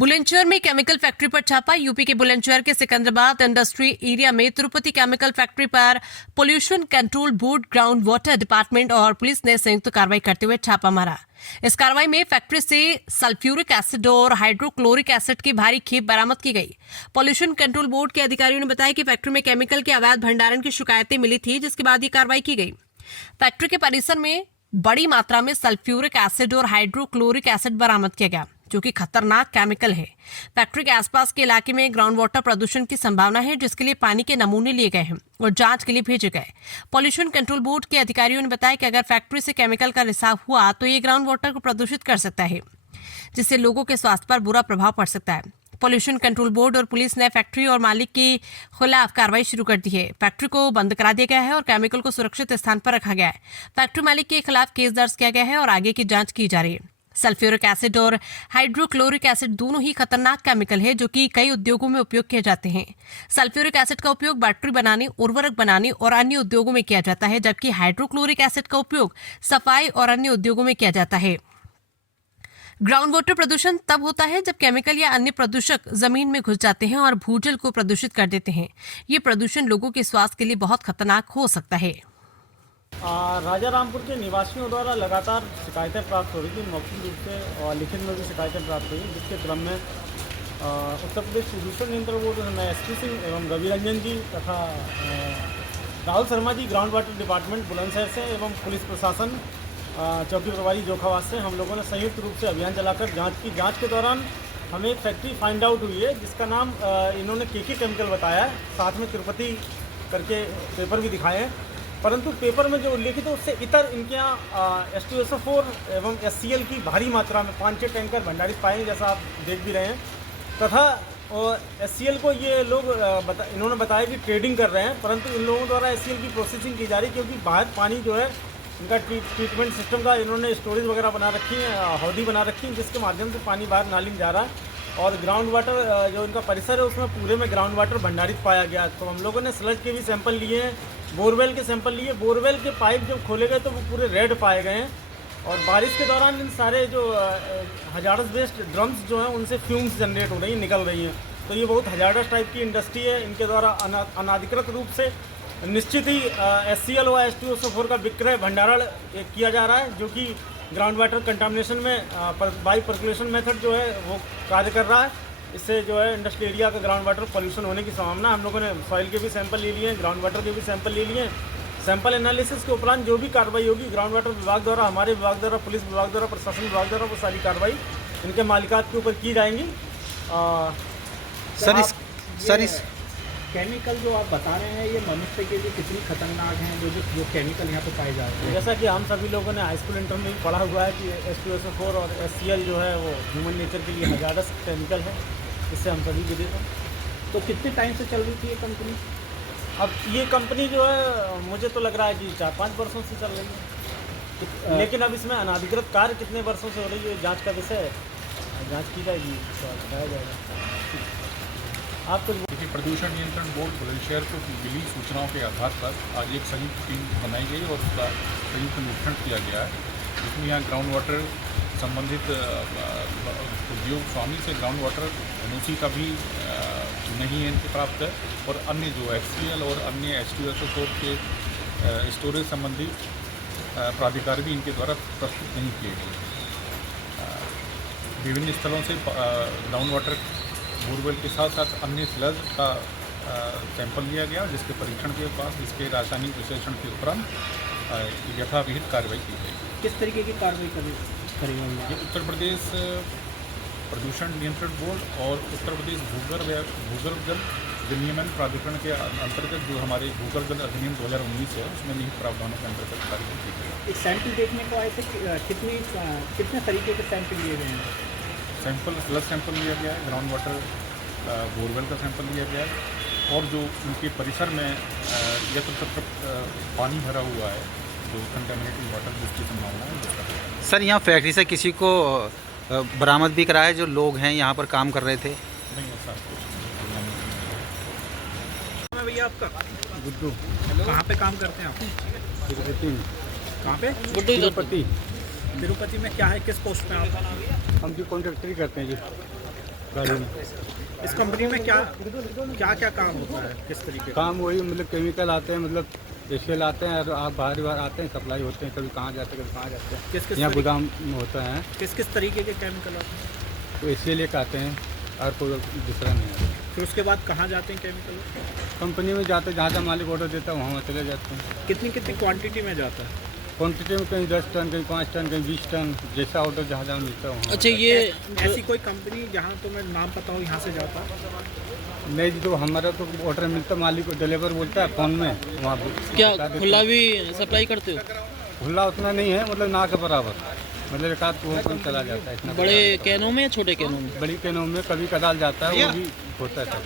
बुलंदशहर में chemical factory पर छापा। यूपी के बुलंदशहर के सिकंदराबाद इंडस्ट्री एरिया में तिरुपति केमिकल फैक्ट्री पर pollution control board, ground water department और पुलिस ने संयुक्त कार्रवाई करते हुए छापा मारा। इस कार्रवाई में फैक्ट्री से सल्फ्यूरिक एसिड और हाइड्रोक्लोरिक एसिड की भारी खेप बरामद की गई। पोल्यूशन कंट्रोल बोर्ड के अधिकारियों ने बताया कि फैक्ट्री में केमिकल के अवैध भंडारण की शिकायतें मिली थी, जिसके बाद ये कार्रवाई की गई। फैक्ट्री के परिसर में बड़ी मात्रा में सल्फ्यूरिक एसिड और हाइड्रोक्लोरिक एसिड बरामद किया गया, जो कि खतरनाक केमिकल है। फैक्ट्री के आसपास के इलाके में ग्राउंड वाटर प्रदूषण की संभावना है, जिसके लिए पानी के नमूने लिए गए हैं और जांच के लिए भेजे गए। पॉल्यूशन कंट्रोल बोर्ड के अधिकारियों ने बताया कि अगर फैक्ट्री से केमिकल का रिसाव हुआ तो ये ग्राउंड वाटर को प्रदूषित कर सकता है, जिससे लोगों के स्वास्थ्य पर बुरा प्रभाव पड़ सकता है। पॉल्यूशन कंट्रोल बोर्ड और पुलिस ने फैक्ट्री और मालिक के खिलाफ कार्रवाई शुरू कर दी है। फैक्ट्री को बंद करा दिया गया है और केमिकल को सुरक्षित स्थान पर रखा गया है। फैक्ट्री मालिक के खिलाफ केस दर्ज किया गया है और आगे की जांच की जा रही है। सल्फ्यूरिक एसिड और हाइड्रोक्लोरिक एसिड दोनों ही खतरनाक केमिकल है, जो कि कई उद्योगों में उपयोग किए जाते हैं। सल्फ्यूरिक एसिड का उपयोग बैटरी बनाने, उर्वरक बनाने और अन्य उद्योगों में किया जाता है, जबकि हाइड्रोक्लोरिक एसिड का उपयोग सफाई और अन्य उद्योगों में किया जाता है। ग्राउंड वाटर प्रदूषण तब होता है जब केमिकल या अन्य प्रदूषक जमीन में घुस जाते हैं और भूजल को प्रदूषित कर देते हैं। ये प्रदूषण लोगों के स्वास्थ्य के लिए बहुत खतरनाक हो सकता है। राजा रामपुर के निवासियों द्वारा लगातार शिकायतें प्राप्त हो रही थी, मौखिक रूप से और लिखित में भी शिकायतें प्राप्त हुई, जिसके क्रम में उत्तर प्रदेश प्रदूषण नियंत्रण बोर्ड में एसपी सिंह एवं रवि रंजन जी तथा Rahul Sharma ji ground water department Bulandshahr से एवं पुलिस प्रशासन चौकी प्रभारी जोखाबाद से हम लोगों ने संयुक्त रूप से अभियान चलाकर जांच के दौरान हमें एक फैक्ट्री फाइंड आउट हुई है, जिसका नाम इन्होंने केके केमिकल बताया है। साथ में तिरुपति करके पेपर भी दिखाए हैं, परंतु पेपर में जो उल्लेखित है उससे इतर इनके यहाँ H2SO4 एवं HCl की भारी मात्रा में 5-6 टैंकर भंडारित पाए हैं, जैसा आप देख भी रहे हैं। तथा HCl को ये लोग इन्होंने बताया कि ट्रेडिंग कर रहे हैं, परंतु इन लोगों द्वारा HCl की प्रोसेसिंग की जा रही है, क्योंकि बाहर पानी जो है इनका ट्रीटमेंट सिस्टम का इन्होंने स्टोरेज वगैरह बना रखी है, हौदी बना रखी है, जिसके माध्यम से पानी बाहर नाली में जा रहा है और ग्राउंड वाटर जो इनका परिसर है उसमें पूरे में ग्राउंड वाटर भंडारित पाया गया। तो हम लोगों ने स्लज के भी सैंपल लिए हैं, बोरवेल के सैंपल लिए। बोरवेल के पाइप जब खोले गए तो वो पूरे रेड पाए गए हैं और बारिश के दौरान इन सारे जो हजारस वेस्ट ड्रम्स जो हैं उनसे फ्यूम्स जनरेट हो रही हैं, निकल रही हैं। तो ये बहुत हजारस टाइप की इंडस्ट्री है। इनके द्वारा अनाधिकृत रूप से निश्चित ही HCl और H2SO4 का विक्रय भंडारण किया जा रहा है, जो कि ग्राउंड वाटर कंटामिनेशन में बाई पर्कुलेशन मेथड जो है वो कार्य कर रहा है। इससे जो है इंडस्ट्रियल एरिया का ग्राउंड वाटर पॉल्यूशन होने की संभावना। हम लोगों ने सॉइल के भी सैंपल ले लिए हैं, ग्राउंड वाटर के भी सैंपल ले लिए हैं। सैंपल एनालिसिस के उपरांत जो भी कार्रवाई होगी ग्राउंड वाटर विभाग द्वारा, हमारे विभाग द्वारा, पुलिस विभाग द्वारा, प्रशासन विभाग द्वारा, वो सारी कार्रवाई इनके मालिकात के ऊपर की जाएंगी। सर इस केमिकल जो आप बता रहे हैं ये मनुष्य के लिए कितनी खतरनाक हैं, जो केमिकल यहाँ पे पाए जा रहे हैं? जैसा कि हम सभी लोगों ने हाई स्कूल इंटर में भी पढ़ा हुआ है कि H2SO4 और HCl जो है वो ह्यूमन नेचर के लिए हजारस केमिकल है, इससे हम सभी विदित हैं। तो कितने टाइम से चल रही थी ये कंपनी? अब ये कंपनी जो है मुझे तो लग रहा है कि 4-5 वर्षों से चल रही है, लेकिन अब इसमें अनाधिकृत कार्य कितने वर्षों से हो रही है जाँच का विषय है, जाँच की जाएगी तो बताया जाएगा। आप कुछ देखिए, प्रदूषण नियंत्रण बोर्ड बुलंदशहर को मिली सूचनाओं के आधार पर आज एक संयुक्त टीम बनाई गई और उसका संयुक्त निरीक्षण किया गया है, जिसमें यहाँ ग्राउंड वाटर संबंधित उद्योग स्वामी से ग्राउंड वाटर NOC का भी नहीं है प्राप्त है और अन्य जो HCl और अन्य H2SO4 के स्टोरेज संबंधी प्राधिकार भी इनके द्वारा प्रस्तुत नहीं किए गए। विभिन्न स्थलों से ग्राउंड वाटर बोरवेल के साथ साथ अन्य स्लज का सैंपल लिया गया, जिसके परीक्षण के बाद इसके रासायनिक विश्लेषण के उपरांत यथाविहित कार्रवाई की गई। किस तरीके की कार्रवाई करेंगे? ये उत्तर प्रदेश प्रदूषण नियंत्रण बोर्ड और उत्तर प्रदेश भूगर्भ जल विनियमन प्राधिकरण के अंतर्गत जो हमारे भूगर्भ जल अधिनियम 2019 है उसमें निहित प्रावधानों के अंतर्गत कार्रवाई की गई। एक सैंपल देखने को आए थे, कितने तरीके के सैंपल लिए गए हैं? सैंपल स्लज सैंपल लिया गया है, ग्राउंड वाटर बोरवेल का सैंपल लिया गया है और जो उनके परिसर में यत्र पानी भरा हुआ है, जो कंटेमिनेटेड वाटर जिसकी संभावना है उसका। सर यहाँ फैक्ट्री से किसी को बरामद भी करा है जो लोग हैं यहाँ पर काम कर रहे थे? नहीं, ऐसा कुछ नहीं। भैया आपका गुड्डू, कहाँ पे काम करते हैं आप? तिरुपति। कहाँ पे? तिरुपति। तिरुपति में क्या है, किस पोस्ट पे आप? हम जो कॉन्ट्रैक्टरी करते हैं जी। गाड़ी में। इस कंपनी में क्या क्या काम होता है, किस तरीके का? काम वही मतलब केमिकल आते हैं, मतलब एशियल आते हैं और आप बाहर बाहर आते हैं, सप्लाई होते हैं, कभी कहाँ जाते हैं कभी कहाँ जाते हैं। किस यहाँ गोदाम में होता है, किस किस तरीके के केमिकल आते हैं? तो एशियल एक आते हैं और कोई दूसरा नहीं आता। फिर उसके बाद कहाँ जाते हैं केमिकल? कंपनी में जाते हैं, जहाँ जहाँ मालिक ऑर्डर देता है वहाँ चले जाते हैं। कितनी कितनी क्वांटिटी में जाता है? क्वान्टिटी में कहीं 10 टन, कहीं 5 टन, कहीं 20 टन, जैसा ऑर्डर जहाँ जहाँ मिलता है वहाँ। अच्छा, ये ऐसी कोई कंपनी जहाँ तुम्हें नाम पता हो यहाँ से जाता है? नहीं जी, तो हमारा तो ऑर्डर मिलता, मालिक को डिलीवर बोलता है फ़ोन में, वहाँ क्या बता देते हैं। खुला भी सप्लाई करते हो? खुला उतना नहीं है, मतलब ना के बराबर, मतलब एक आध को चला जाता है इतना। बड़े कैनों में या छोटे कैनों में? बड़ी कैनों में कभी कदाल जाता है, वो भी होता है सब।